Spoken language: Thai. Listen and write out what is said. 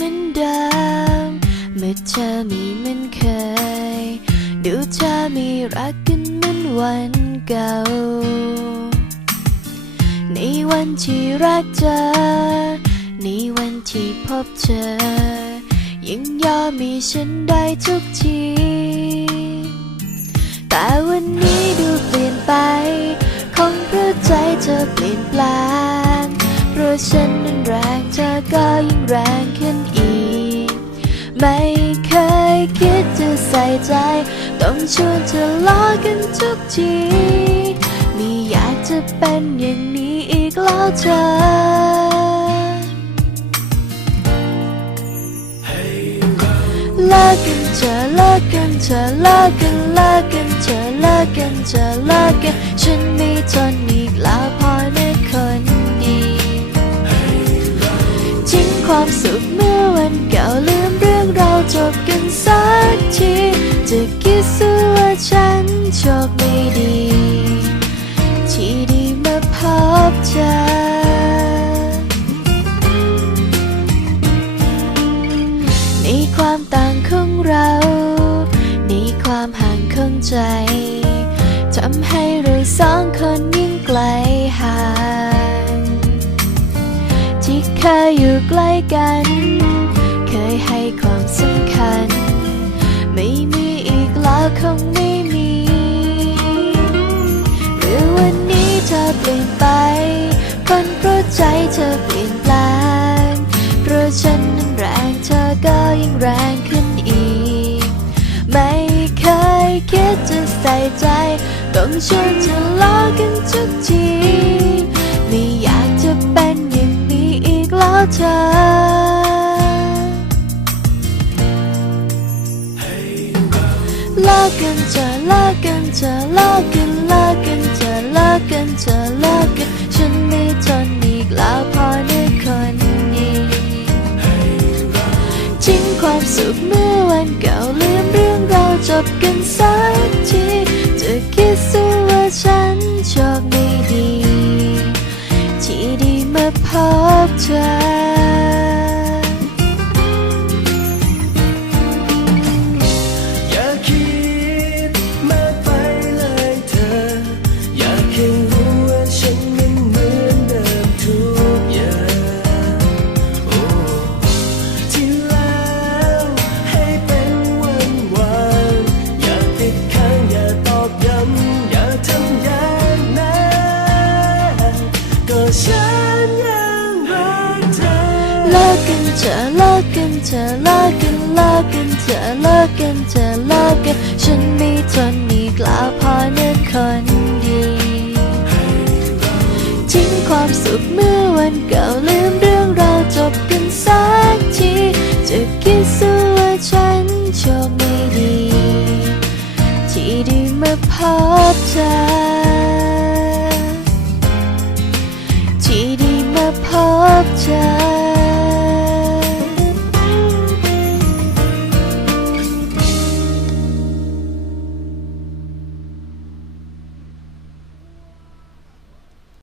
มือนเดิม เมื่อเธอมีเหมือนเคย ดูเธอมีรักกันเหมือนวันเก่า ในวันที่รักเธอ ในวันที่พบเธอ ยังยอมมีฉันได้ทุกที แต่วันนี้ดูเปลี่ยนไป คงเพราะใจเธอเปลี่ยนแปลงเพราะฉันนั้นแรงเธอก็ย แรงขึ้นอีก ไม่เคยคิดจะใส่ใจ ต้องชวนเธอล้อกันทุกทีไม่อยากจะเป็นอย่างนี้อีกแล้วเธอเลิกกันเธอเลิกกันเธอเลิกกันเลิกกันเธอเลิกกันเธอเลิกกันฉันไม่ทนอีกแล้ว ความสุขเมื่อวันเก่าลืมเรื่องเราวจบกันสักที จะคิดซะว่าฉันโชคไม่ดี ที่ได้มาพบเธอในความต่างของเรา ในความห่างของใจ ทำให้เราสองคนยิ่ เคยอยู่ใกล้กัน เคยให้ความสำคัญ ไม่มีอีกแล้วคงไม่มีหรือวันนี้เธอเปลี่ยนไปคนเพราะใจเธอเปลี่ยนแปลงเพราะฉันนั้นแรงเธอก็ยิ่งแรงขึ้นอีก ไม่เคยคิดจะใส่ใจ ต้องชวนเธอล้อกันทุกที ไม่อยากจะเป็น เธอเลิกกันเธอเลิกกันเธอเลิกกันเลิกกันเธอเลิกกันเธอเลิกกันฉันไม่ทนอีกแล้วพอนคนดีทิ้งความสุขเมื่อวันเก่าลืมเรื่องเราจบกันสักที มาพบเธอ ฉันยังรักเธอเลิกกันเธอเลิกกันเธอเลิกกันเลิกกันเธอเลิกกันเธอเลิกกันฉันไม่ทนอีกแล้วพอนะคนดีทิ้งความสุขเมื่อวันเก่าลืมเรื่องราวจบกันสักทีจะคิดซะว่าฉันโชคไม่ดี ที่ได้มาพบเธอ ที่ได้มาพบเจอ